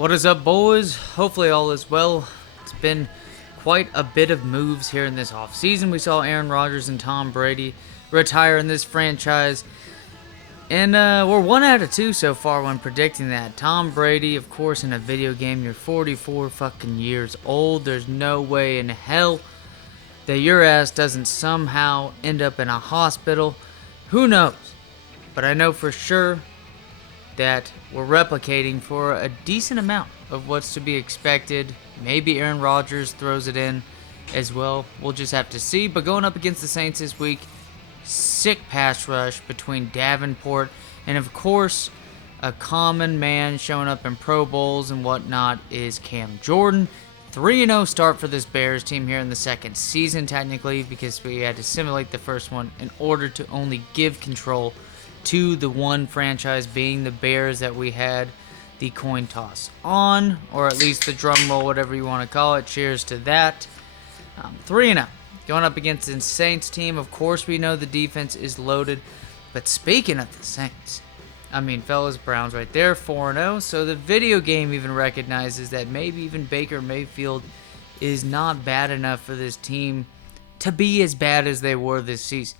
What is up, boys? Hopefully all is well. It's been quite a bit of moves here in this offseason. We saw Aaron Rodgers and Tom Brady retire in this franchise. And we're 1 out of 2 so far when predicting that. Tom Brady, of course, in a video game, you're 44 fucking years old. There's no way in hell that your ass doesn't somehow end up in a hospital. Who knows? But I know for sure that we're replicating for a decent amount of what's to be expected. Maybe Aaron Rodgers throws it in as well. We'll just have to see. But going up against the Saints this week, sick pass rush between Davenport and, of course, a common man showing up in Pro Bowls and whatnot is Cam Jordan. 3-0 start for this Bears team here in the second season, technically, because we had to simulate the first one in order to only give control to the one franchise, being the Bears, that we had the coin toss on, or at least the drum roll, whatever you want to call it. Cheers to that. 3-0. Going up against the Saints team. Of course, we know the defense is loaded. But speaking of the Saints, I mean, fellas, Browns right there, 4-0. So the video game even recognizes that maybe even Baker Mayfield is not bad enough for this team to be as bad as they were this season.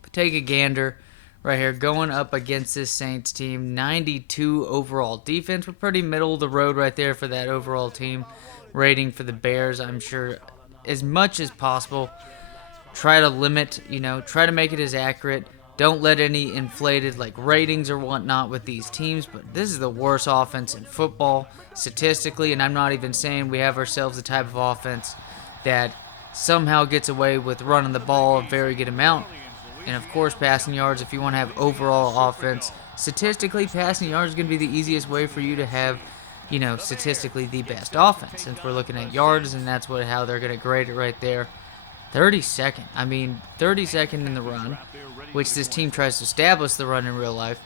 But take a gander right here, going up against this Saints team. 92 overall defense. We're pretty middle of the road right there for that overall team rating for the Bears. I'm sure as much as possible, try to limit, try to make it as accurate. Don't let any inflated ratings or whatnot with these teams. But this is the worst offense in football statistically, and I'm not even saying we have ourselves the type of offense that somehow gets away with running the ball a very good amount. And, of course, passing yards. If you want to have overall offense, statistically, passing yards is going to be the easiest way for you to have, statistically the best offense. Since we're looking at yards, and that's how they're going to grade it right there. 32nd. I mean, 32nd in the run, which this team tries to establish the run in real life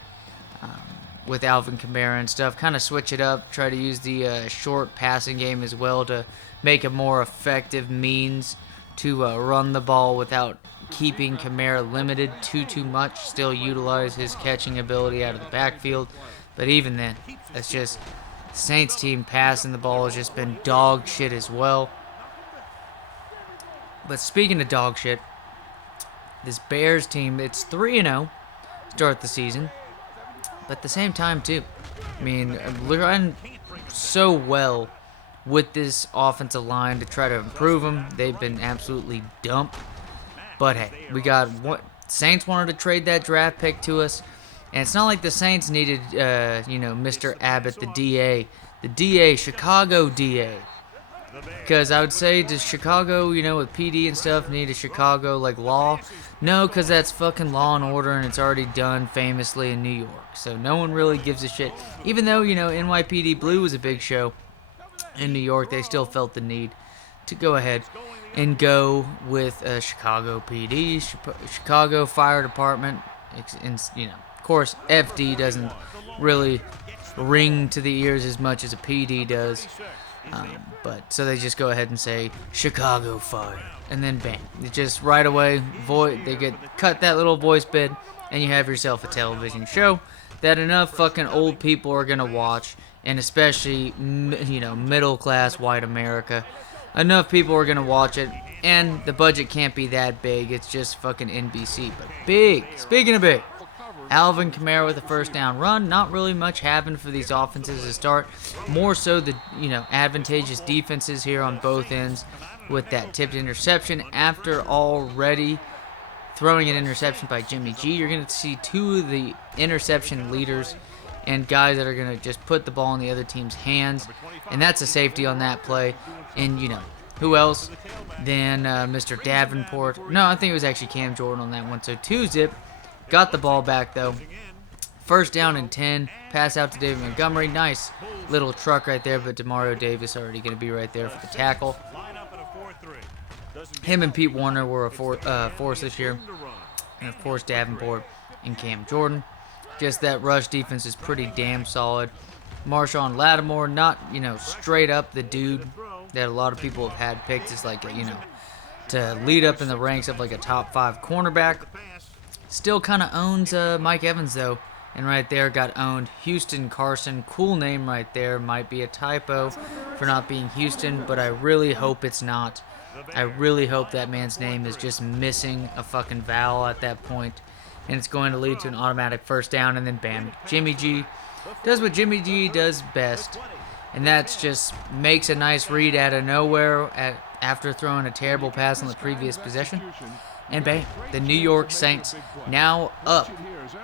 with Alvin, Kamara and stuff. Kind of switch it up. Try to use the short passing game as well to make a more effective means to run the ball without keeping Kamara limited too much. Still utilize his catching ability out of the backfield. But even then, that's just Saints team passing the ball has just been dog shit as well. But speaking of dog shit, this Bears team, it's 3-0 start the season. But at the same time, too, I mean, we're running so well with this offensive line to try to improve them. They've been absolutely dumped. But hey, we got what Saints wanted to trade that draft pick to us, and it's not like the Saints needed, Mr. Abbott, the DA, Chicago DA. Because I would say, does Chicago, with PD and stuff, need a Chicago law? No, because that's fucking Law and Order, and it's already done famously in New York. So no one really gives a shit. Even though NYPD Blue was a big show in New York, they still felt the need to go ahead and go with Chicago PD, Chicago Fire Department. And, of course, FD doesn't really ring to the ears as much as a PD does. But so they just go ahead and say Chicago Fire, and then bam, it just right away they cut that little voice bit, and you have yourself a television show that enough fucking old people are gonna watch, and especially middle class white America. Enough people are going to watch it, and the budget can't be that big. It's just fucking NBC. But big, speaking of big, Alvin, Kamara with a first down run. Not really much happened for these offenses to start. More so the, advantageous defenses here on both ends with that tipped interception. After already throwing an interception by Jimmy G, you're going to see two of the interception leaders and guys that are going to just put the ball in the other team's hands. And that's a safety on that play. And, who else than Mr. Davenport? No, I think it was actually Cam Jordan on that one. So 2-zip. Got the ball back, though. First down and 10. Pass out to David Montgomery. Nice little truck right there. But Demario Davis already going to be right there for the tackle. Him and Pete Warner were a force this year. And, of course, Davenport and Cam Jordan. Just that rush defense is pretty damn solid. Marshawn Lattimore, not, straight up the dude that a lot of people have had picked as to lead up in the ranks of a top 5 cornerback. Still kind of owns Mike Evans, though, And right there got owned. Houston Carson. Cool name right there. Might be a typo for not being Houston, but I really hope it's not. I really hope that man's name is just missing a fucking vowel at that point, and it's going to lead to an automatic first down, and then bam, Jimmy G does what Jimmy G does best, and that's just makes a nice read out of nowhere after throwing a terrible pass on the previous possession. And bam, the New York Saints now up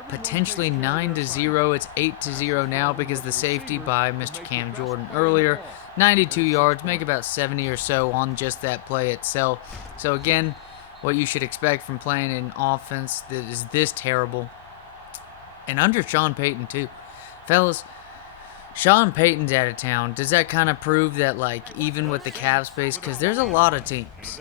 potentially 9-0. It's 8-0 now because the safety by Mr. Cam Jordan earlier. 92 yards, make about 70 or so on just that play itself. So again, what you should expect from playing an offense that is this terrible. And under Sean Payton too. Fellas, Sean Payton's out of town. Does that kind of prove that, like, even with the cap space, because there's a lot of teams.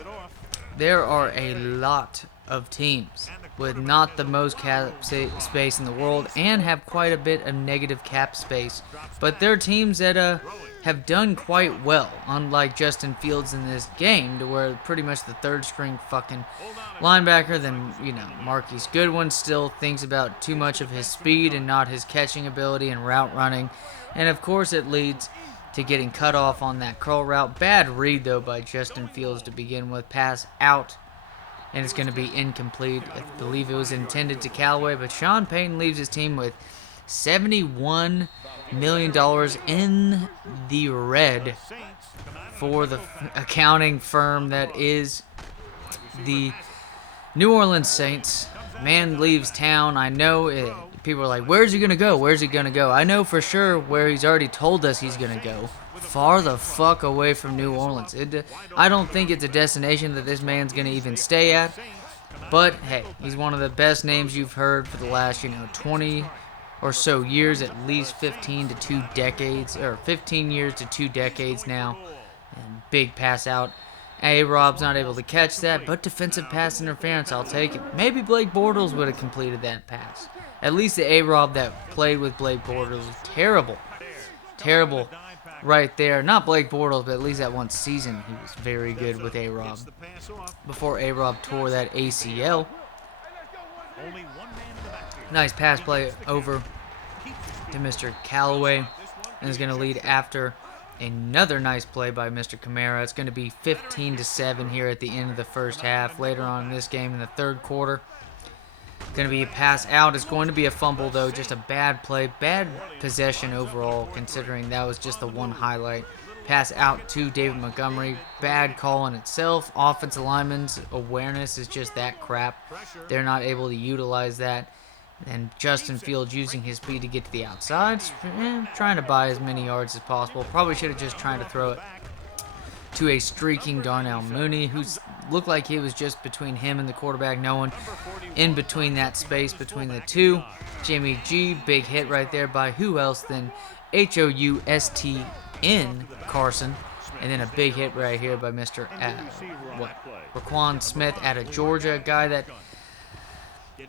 There are a lot of teams with not the most cap space in the world and have quite a bit of negative cap space. But they're teams that have done quite well, unlike Justin Fields in this game, to where pretty much the third string fucking linebacker, then, you know, Marquise Goodwin still thinks about too much of his speed and not his catching ability and route running. And of course it leads to getting cut off on that curl route. Bad read, though, by Justin Fields to begin with. Pass out, and it's going to be incomplete. I believe it was intended to Callaway, but Sean Payton leaves his team with $71 million in the red for the accounting firm that is the New Orleans Saints. Man leaves town. I know it. People are like, where's he going to go? Where's he going to go? I know for sure where he's already told us he's going to go. Far the fuck away from New Orleans. I don't think it's a destination that this man's going to even stay at. But, hey, he's one of the best names you've heard for the last, 20 or so years, at least 15 to 2 decades, or 15 years to 2 decades now. And big pass out. A-Rob's not able to catch that, but defensive pass interference, I'll take it. Maybe Blake Bortles would have completed that pass. At least the A-Rob that played with Blake Bortles was terrible. Terrible right there. Not Blake Bortles, but at least that one season he was very good with A-Rob. Before A-Rob tore that ACL. Nice pass play over to Mr. Callaway. And is going to lead after another nice play by Mr. Kamara. It's going to be 15-7 here at the end of the first half. Later on in this game in the third quarter. Going to be a pass out. It's going to be a fumble, though. Just a bad play. Bad possession overall, considering that was just the one highlight. Pass out to David Montgomery. Bad call in itself. Offensive lineman's awareness is just that crap. They're not able to utilize that. And Justin Fields using his speed to get to the outside. Trying to buy as many yards as possible. Probably should have just tried to throw it to a streaking Darnell Mooney, who's looked like he was just between him and the quarterback. No one in between that space between the two. Jimmy G, big hit right there by who else than Houstn Carson. And then a big hit right here by Mr. Raquan Smith out of Georgia, a guy that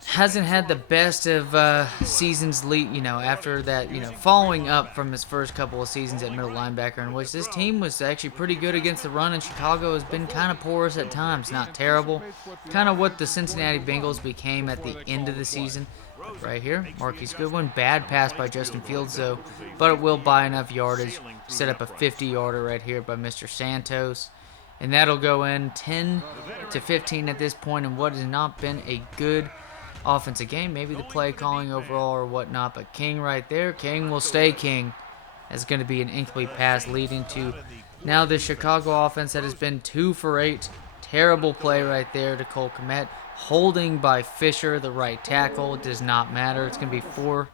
hasn't had the best of seasons after that, following up from his first couple of seasons at middle linebacker, in which this team was actually pretty good against the run, and Chicago has been kind of porous at times. Not terrible. Kind of what the Cincinnati Bengals became at the end of the season. Right here, Marquise Goodwin. Bad pass by Justin Fields, though, but it will buy enough yardage. Set up a 50-yarder right here by Mr. Santos. And that'll go in 10-15 at this point in what has not been a good offensive game. Maybe the play calling overall or whatnot, but King right there. King will stay King. That's going to be an incomplete pass leading to now the Chicago offense that has been 2 for 8. Terrible play right there to Cole Kmet. Holding by Fisher, the right tackle. It does not matter. It's going to be 4th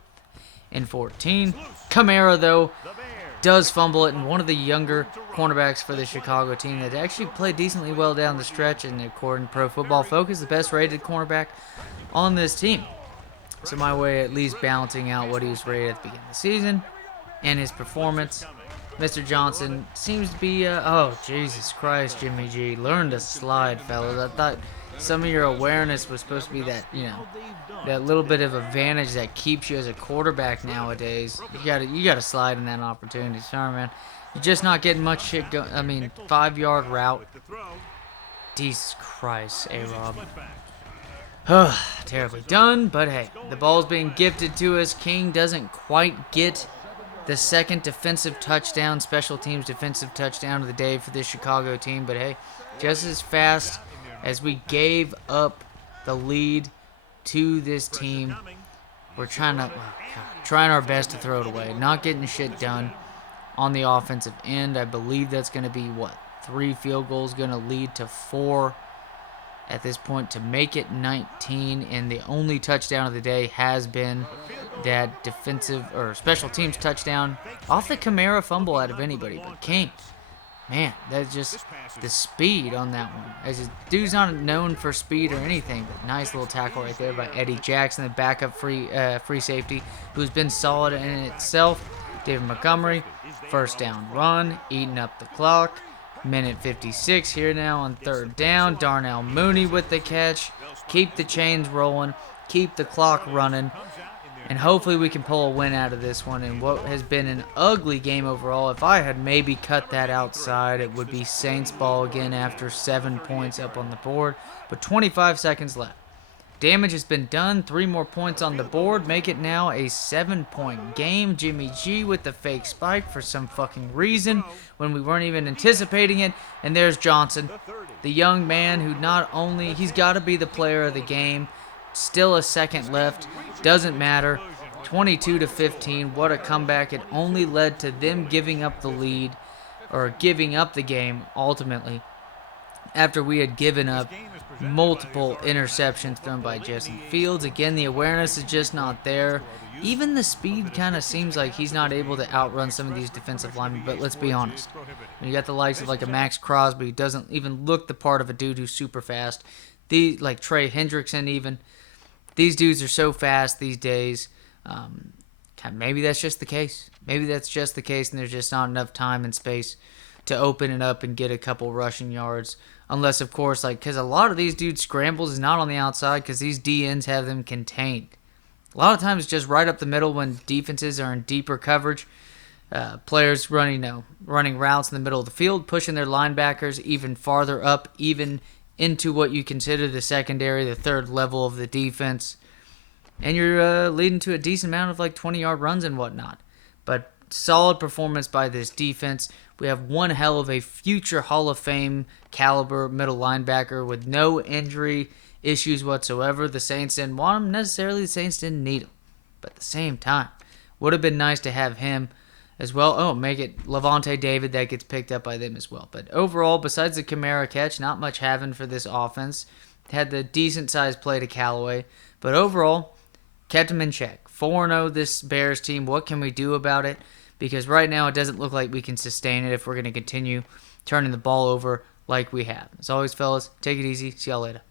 and 14. Kamara, though, does fumble it, and one of the younger cornerbacks for the Chicago team that actually played decently well down the stretch, and according to Pro Football Focus, the best rated cornerback on this team. So my way at least balancing out what he was rated at the beginning of the season and his performance. Mr. Johnson seems to be, oh, Jesus Christ, Jimmy G. Learn to slide, fellas. I thought some of your awareness was supposed to be that, that little bit of advantage that keeps you as a quarterback nowadays. You gotta slide in that opportunity. Sorry, man. You're just not getting much shit going. 5-yard route. Jesus Christ, A-Rob. Terribly done, but hey, the ball's being gifted to us. King doesn't quite get the second defensive touchdown, special teams defensive touchdown of the day for this Chicago team, but hey, just as fast as we gave up the lead to this team, we're trying our best to throw it away, not getting shit done on the offensive end. I believe that's going to be, 3 field goals going to lead to 4 at this point to make it 19, and the only touchdown of the day has been that defensive or special teams touchdown off the Kamara fumble out of anybody. But King, man, that's just the speed on that one. As a dude's not known for speed or anything, but nice little tackle right there by Eddie Jackson, the backup free safety, who's been solid in itself. David Montgomery, first down run, eating up the clock. Minute 56 here now on third down. Darnell Mooney with the catch. Keep the chains rolling. Keep the clock running. And hopefully we can pull a win out of this one in what has been an ugly game overall. If I had maybe cut that outside, it would be Saints ball again after 7 points up on the board. But 25 seconds left. Damage has been done. 3 more points on the board. Make it now a 7-point game. Jimmy G with the fake spike for some fucking reason when we weren't even anticipating it. And there's Johnson, the young man who not only, he's got to be the player of the game. Still a second left. Doesn't matter. 22-15. What a comeback. It only led to them giving up the lead, or giving up the game ultimately, after we had given up multiple interceptions thrown by Justin Fields. Again, the awareness is just not there. Even the speed kind of seems like he's not able to outrun some of these defensive linemen, but let's be honest. When you got the likes of like a Max Crosby, who doesn't even look the part of a dude who's super fast. Like Trey Hendrickson even. These dudes are so fast these days. Maybe that's just the case. Maybe that's just the case, and there's just not enough time and space to open it up and get a couple rushing yards. Unless, of course, because a lot of these dudes' scrambles is not on the outside because these DNs have them contained. A lot of times just right up the middle when defenses are in deeper coverage. Players running routes in the middle of the field, pushing their linebackers even farther up, even into what you consider the secondary, the third level of the defense. And you're leading to a decent amount of 20-yard runs and whatnot. But solid performance by this defense. We have one hell of a future Hall of Fame caliber middle linebacker with no injury issues whatsoever. The Saints didn't want him necessarily. The Saints didn't need him. But at the same time, would have been nice to have him as well. Oh, make it Levante David that gets picked up by them as well. But overall, besides the Kamara catch, not much having for this offense. Had the decent-sized play to Callaway. But overall, kept him in check. 4-0 this Bears team. What can we do about it? Because right now it doesn't look like we can sustain it if we're going to continue turning the ball over like we have. As always, fellas, take it easy. See y'all later.